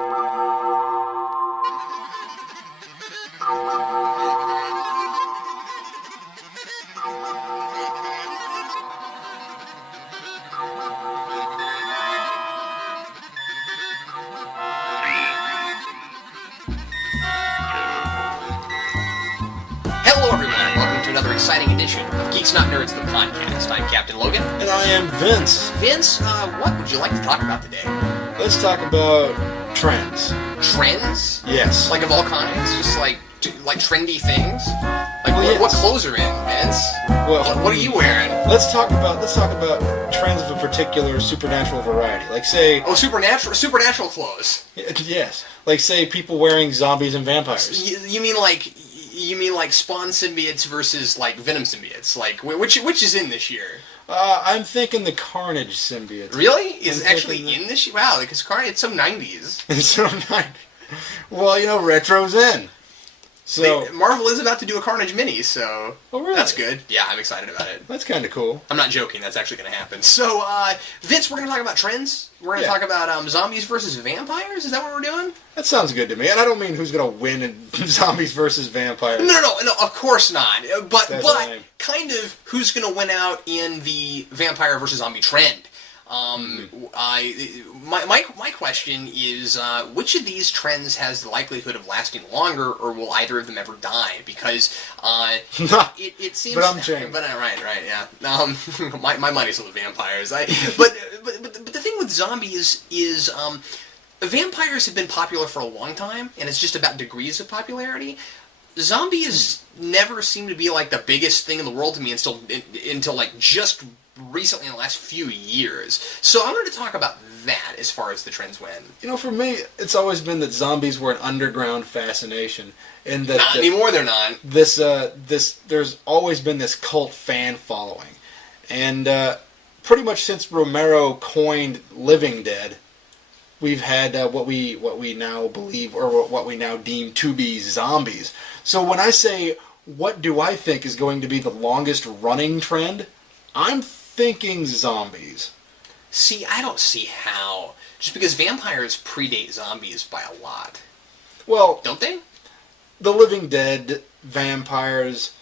Hello everyone, and welcome to another exciting edition of Geeks Not Nerds, the podcast. I'm Captain Logan. And I am Vince. Vince, what would you like to talk about today? Let's talk about trends. Trends? Yes. Like of all kinds? Just like trendy things? Like Well, what yes. clothes are in, Vince? Well, what are you wearing? Let's talk about trends of a particular supernatural variety. Like say, Supernatural clothes. yes. Like say people wearing zombies and vampires. You mean like Spawn symbiotes versus like Venom symbiotes? Like which is in this year? I'm thinking the Carnage symbiote. Really? Is I'm actually thinking in this year? Wow, because Carnage, it's so 90s. So well, retro's in. So Marvel is about to do a Carnage mini, so Oh, really? that's good. Yeah, I'm excited about it. that's kind of cool. I'm not joking. That's actually going to happen. So, Vince, we're going to talk about trends. We're going to talk about zombies versus vampires. Is that what we're doing? That sounds good to me. And I don't mean who's going to win in zombies versus vampires. No, of course not. But That's lame. kind of who's going to win out in the vampire versus zombie trend. My question is, which of these trends has the likelihood of lasting longer, or will either of them ever die? Because it seems. But I'm James. But right, yeah. My money's on the vampires. But the thing with zombies is, vampires have been popular for a long time, and it's just about degrees of popularity. Zombies never seem to be like the biggest thing in the world to me until like just recently in the last few years. So I wanted to talk about that as far as the trends went. For me, it's always been that zombies were an underground fascination, and that Not anymore, they're not. There's always been this cult fan following, and pretty much since Romero coined Living Dead, we've had what we now believe, or what we now deem to be zombies. So when I say what do I think is going to be the longest running trend, I'm thinking zombies. See, I don't see how. Just because vampires predate zombies by a lot. Well, Don't they? The Living Dead, vampires,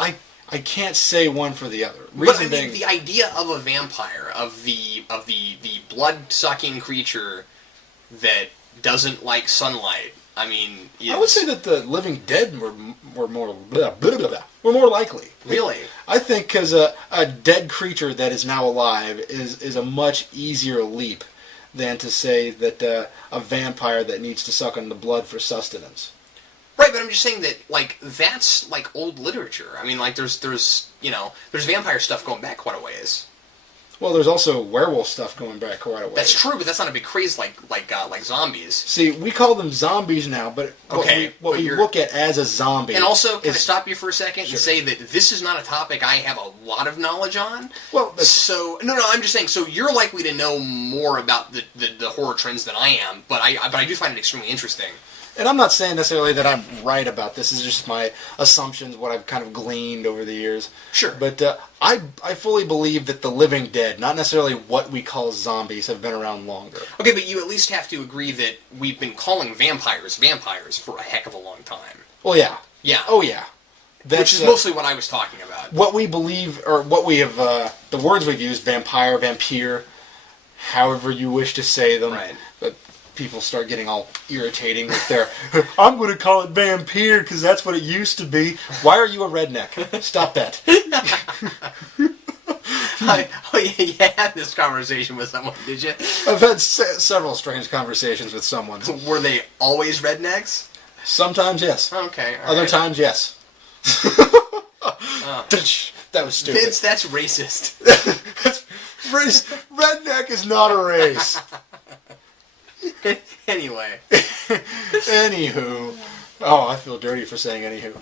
I can't say one for the other. But I Reason mean, being, the idea of a vampire, of the blood-sucking creature that doesn't like sunlight, I mean... I would say that the Living Dead were more were more likely. Really? I think because a dead creature that is now alive is a much easier leap than to say that a vampire that needs to suck on the blood for sustenance. Right, but I'm just saying that, like, that's, like, old literature. I mean, like, there's vampire stuff going back quite a ways. Well, there's also werewolf stuff going back quite a ways. That's true, but that's not a big craze like zombies. See, we call them zombies now, but what we look at as a zombie... And also, can I stop you for a second Sure. and say that this is not a topic I have a lot of knowledge on? Well, So, no, I'm just saying, so you're likely to know more about the horror trends than I am, but I do find it extremely interesting. And I'm not saying necessarily that I'm right about this. This is just my assumptions, what I've kind of gleaned over the years. Sure. But I fully believe that the Living Dead, not necessarily what we call zombies, have been around longer. Okay, but you at least have to agree that we've been calling vampires for a heck of a long time. Well, yeah. Yeah. Oh, yeah. Which is mostly what I was talking about. What we believe, or what we have, the words we've used, vampire, vampire, however you wish to say them. Right. But people start getting all irritating with their, I'm going to call it vampire because that's what it used to be. Why are you a redneck? Stop that. You had this conversation with someone, did you? I've had several strange conversations with someone. Were they always rednecks? Sometimes, yes. Okay. Other times, yes. Oh. That was stupid. Vince, that's racist. Redneck is not a race. Anyway. Anywho. Oh, I feel dirty for saying anywho.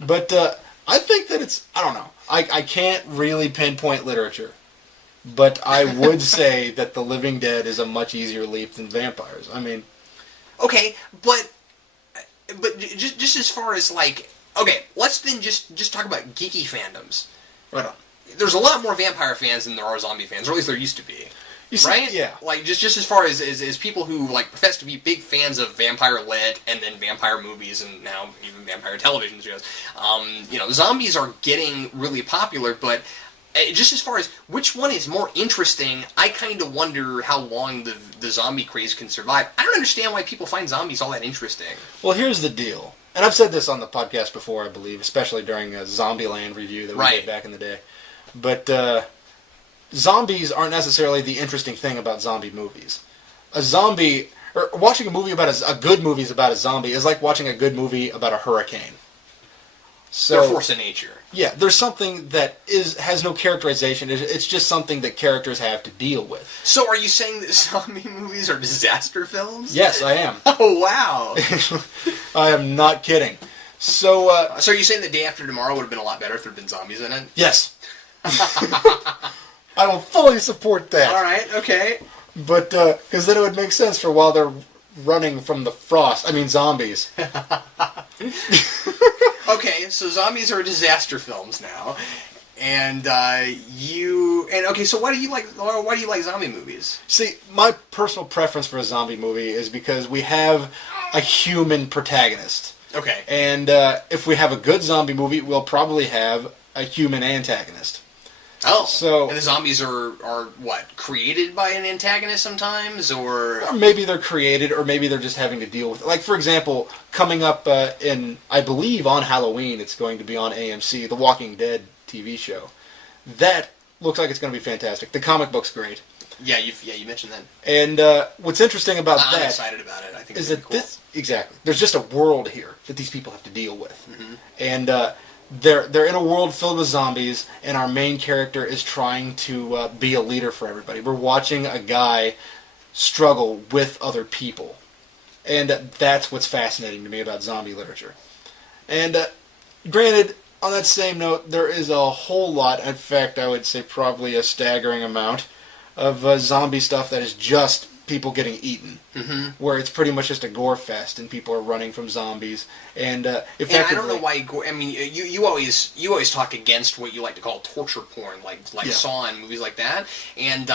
But I think that it's, I don't know. I can't really pinpoint literature. But I would say that The Living Dead is a much easier leap than vampires. I mean... Okay, but just as far as, like... Okay, let's then just talk about geeky fandoms. Right on. There's a lot more vampire fans than there are zombie fans, or at least there used to be. You see, right? yeah. Like, just as far as people who, like, profess to be big fans of vampire lit and then vampire movies and now even vampire television shows, zombies are getting really popular, but just as far as which one is more interesting, I kind of wonder how long the zombie craze can survive. I don't understand why people find zombies all that interesting. Well, here's the deal. And I've said this on the podcast before, I believe, especially during a Zombieland review that we did back in the day. But zombies aren't necessarily the interesting thing about zombie movies. Watching a movie about a good movie about a zombie is like watching a good movie about a hurricane. So, they're a force of nature. Yeah, there's something that has no characterization. It's just something that characters have to deal with. So are you saying that zombie movies are disaster films? Yes, I am. Oh, wow. I am not kidding. So are you saying that Day After Tomorrow would have been a lot better if there had been zombies in it? Yes. I will fully support that. All right, okay. But, because then it would make sense for while they're running from the frost. I mean, zombies. Okay, so zombies are disaster films now, and so why do you like zombie movies? See, my personal preference for a zombie movie is because we have a human protagonist. Okay. And if we have a good zombie movie, we'll probably have a human antagonist. Oh, so and the zombies are what, created by an antagonist sometimes, or maybe they're created, or maybe they're just having to deal with it. Like, for example, coming up I believe on Halloween, it's going to be on AMC, The Walking Dead TV show. That looks like it's going to be fantastic. The comic book's great. Yeah, you mentioned that. And what's interesting about that... I'm excited about it. I think is it's that cool. Exactly. There's just a world here that these people have to deal with. Mm-hmm. And they're in a world filled with zombies, and our main character is trying to be a leader for everybody. We're watching a guy struggle with other people. And that's what's fascinating to me about zombie literature. And granted, on that same note, there is a whole lot, in fact, I would say probably a staggering amount, of zombie stuff that is just people getting eaten, where it's pretty much just a gore fest and people are running from zombies. And I don't know why. I mean, you always talk against what you like to call torture porn, like Saw and movies like that. And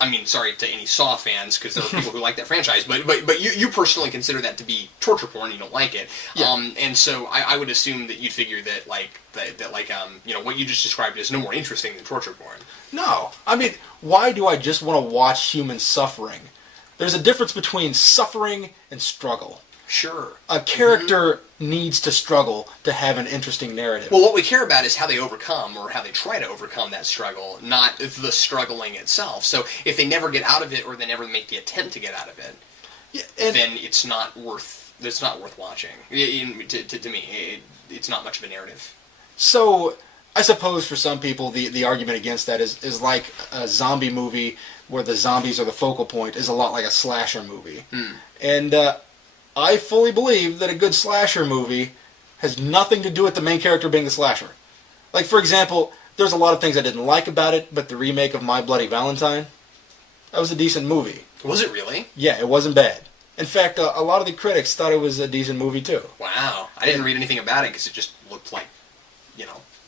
I mean, sorry to any Saw fans, because there are people who like that franchise, but you personally consider that to be torture porn. You don't like it, and so I would assume that you'd figure that what you just described is no more interesting than torture porn. No, I mean, why do I just want to watch human suffering? There's a difference between suffering and struggle. Sure. A character needs to struggle to have an interesting narrative. Well, what we care about is how they overcome, or how they try to overcome that struggle, not the struggling itself. So if they never get out of it, or they never make the attempt to get out of it, then it's not worth watching. To me, it's not much of a narrative. So I suppose for some people the argument against that is like a zombie movie where the zombies are the focal point is a lot like a slasher movie. And I fully believe that a good slasher movie has nothing to do with the main character being the slasher. Like, for example, there's a lot of things I didn't like about it, but the remake of My Bloody Valentine, that was a decent movie. Was it really? Yeah, it wasn't bad. In fact, a lot of the critics thought it was a decent movie too. Wow. I didn't read anything about it because it just looked like,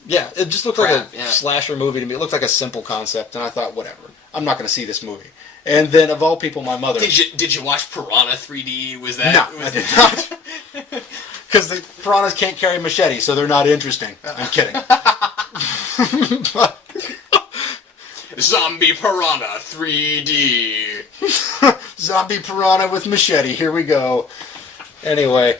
Yeah, it just looked like a slasher movie to me. It looked like a simple concept, and I thought, whatever. I'm not going to see this movie. And then, of all people, my mother... Did you watch Piranha 3D? Was that... No, I did not. Because the piranhas can't carry machetes, so they're not interesting. I'm kidding. Zombie Piranha 3D. Zombie piranha with machete. Here we go. Anyway.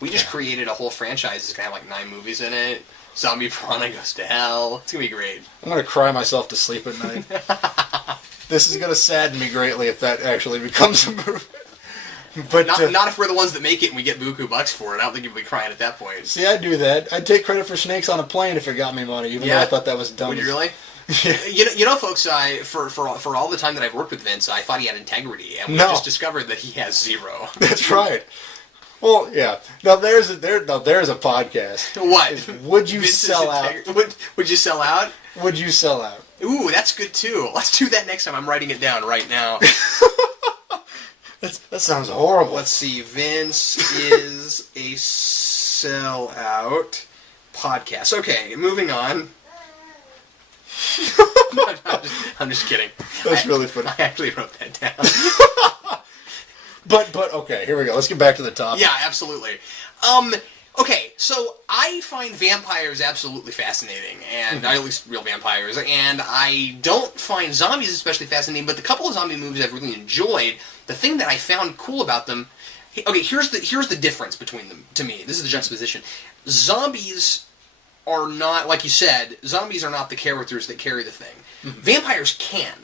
We just created a whole franchise that's going to have like 9 movies in it. Zombie Piranha Goes to Hell. It's going to be great. I'm going to cry myself to sleep at night. This is going to sadden me greatly if that actually becomes a movie. But not if we're the ones that make it and we get buku bucks for it. I don't think you'd be crying at that point. See, I'd do that. I'd take credit for Snakes on a Plane if it got me money, even though I thought that was dumb. Would you really? Yeah. You know, folks, for all the time that I've worked with Vince, I thought he had integrity, and we just discovered that he has 0. That's right. Well, yeah. Now there's a podcast. What? Would you sell out? Would you sell out? Would you sell out? Ooh, that's good too. Let's do that next time. I'm writing it down right now. That sounds horrible. Let's see. Vince is a sellout podcast. Okay, moving on. I'm just kidding. That's really funny. I actually wrote that down. But okay, here we go. Let's get back to the topic. Yeah, absolutely. Okay, so I find vampires absolutely fascinating, and at least real vampires, and I don't find zombies especially fascinating, but the couple of zombie movies I've really enjoyed, the thing that I found cool about them... Okay, here's the difference between them, to me. This is the juxtaposition. Zombies are not, like you said, zombies are not the characters that carry the thing. Mm-hmm. Vampires can.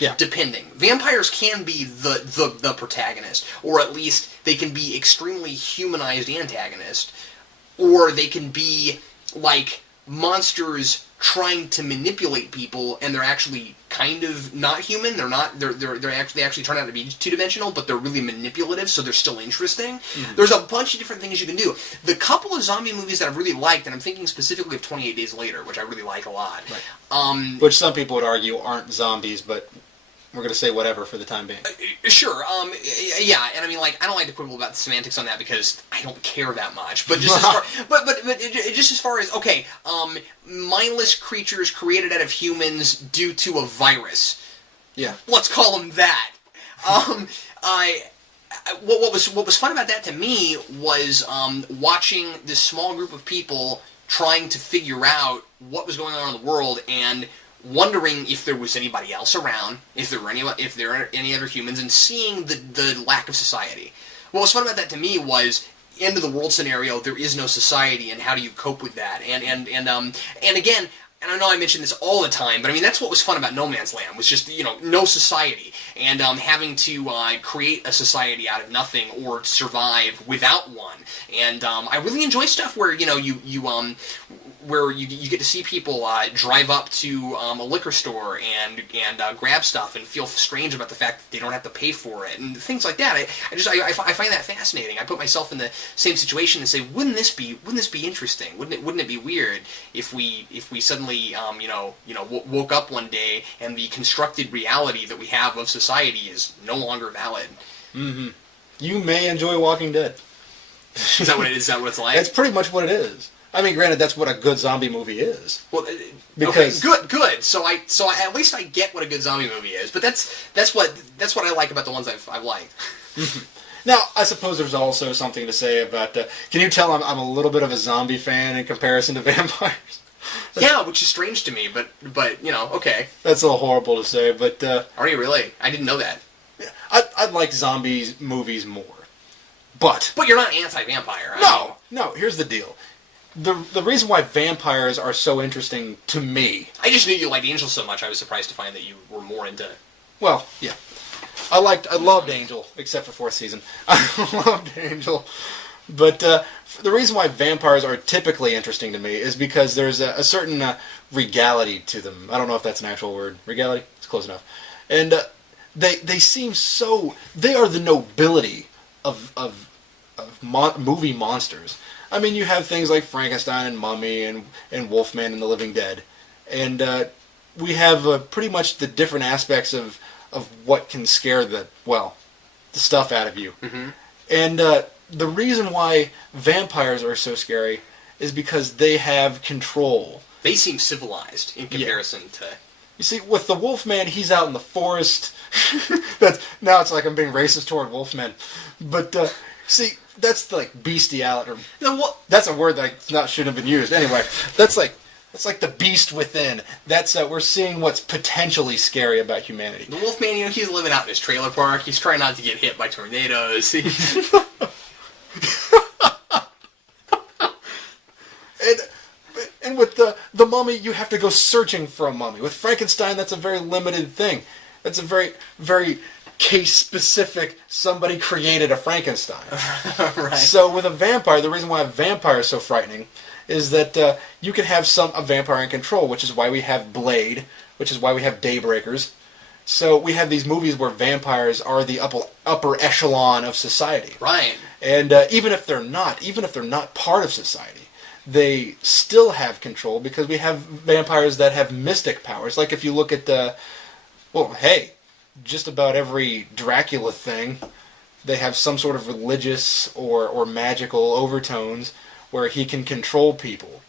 Yeah. Depending. Vampires can be the protagonist, or at least they can be extremely humanized antagonist, or they can be like monsters trying to manipulate people, and they're actually kind of not human. They're not. They actually turn out to be two-dimensional, but they're really manipulative, so they're still interesting. Mm-hmm. There's a bunch of different things you can do. The couple of zombie movies that I've really liked, and I'm thinking specifically of 28 Days Later, which I really like a lot. Right. Which some people would argue aren't zombies, but we're going to say whatever for the time being. Sure. Yeah, and I mean, like, I don't like to quibble about the semantics on that because I don't care that much. But just as far, but just as far as mindless creatures created out of humans due to a virus. Yeah. Let's call them that. What was fun about that to me was watching this small group of people trying to figure out what was going on in the world and wondering if there was anybody else around, if there are any other humans, and seeing the lack of society. What was fun about that to me was end of the world scenario. There is no society, and how do you cope with that? And again, and I know I mention this all the time, but I mean that's what was fun about No Man's Land was just no society and having to create a society out of nothing or survive without one. And I really enjoy stuff where where you get to see people drive up to a liquor store and grab stuff and feel strange about the fact that they don't have to pay for it and things like that. I find that fascinating. I put myself in the same situation and say, wouldn't this be interesting? Wouldn't it be weird if we suddenly woke up one day and the constructed reality that we have of society is no longer valid? Mm-hmm. You may enjoy Walking Dead. Is that what it is? Is that what it's like? That's pretty much what it is. I mean, granted, that's what a good zombie movie is. Well, because okay, good. So at least I get what a good zombie movie is. But that's what I like about the ones I've liked. Now, I suppose there's also something to say about. Can you tell I'm a little bit of a zombie fan in comparison to vampires? Yeah, which is strange to me, but okay. That's a little horrible to say, but. Are you really? I didn't know that. I like zombies movies more, but you're not anti-vampire. No. Here's the deal. The reason why vampires are so interesting to me... I just knew you liked Angel so much, I was surprised to find that you were more into... Well, yeah. I loved Angel, except for fourth season. I loved Angel. But the reason why vampires are typically interesting to me is because there's a certain regality to them. I don't know if that's an actual word. Regality? It's close enough. And they seem so... They are the nobility of movie monsters. I mean, you have things like Frankenstein and Mummy and Wolfman and the Living Dead. And we have pretty much the different aspects of what can scare the stuff out of you. Mm-hmm. And the reason why vampires are so scary is because they have control. They seem civilized in comparison to... You see, with the Wolfman, he's out in the forest. Now it's like I'm being racist toward Wolfmen. But, see... That's like bestiality. That's a word that shouldn't have been used. Anyway, that's like the beast within. That's we're seeing what's potentially scary about humanity. The Wolfman, he's living out in his trailer park. He's trying not to get hit by tornadoes. And with the mummy, you have to go searching for a mummy. With Frankenstein, that's a very limited thing. That's a very, very case-specific, somebody created a Frankenstein. Right. So with a vampire, the reason why a vampire is so frightening is that you can have a vampire in control, which is why we have Blade, which is why we have Daybreakers. So we have these movies where vampires are the upper echelon of society. Right. And even if they're not part of society, they still have control because we have vampires that have mystic powers. Like if you look at just about every Dracula thing, they have some sort of religious or magical overtones where he can control people.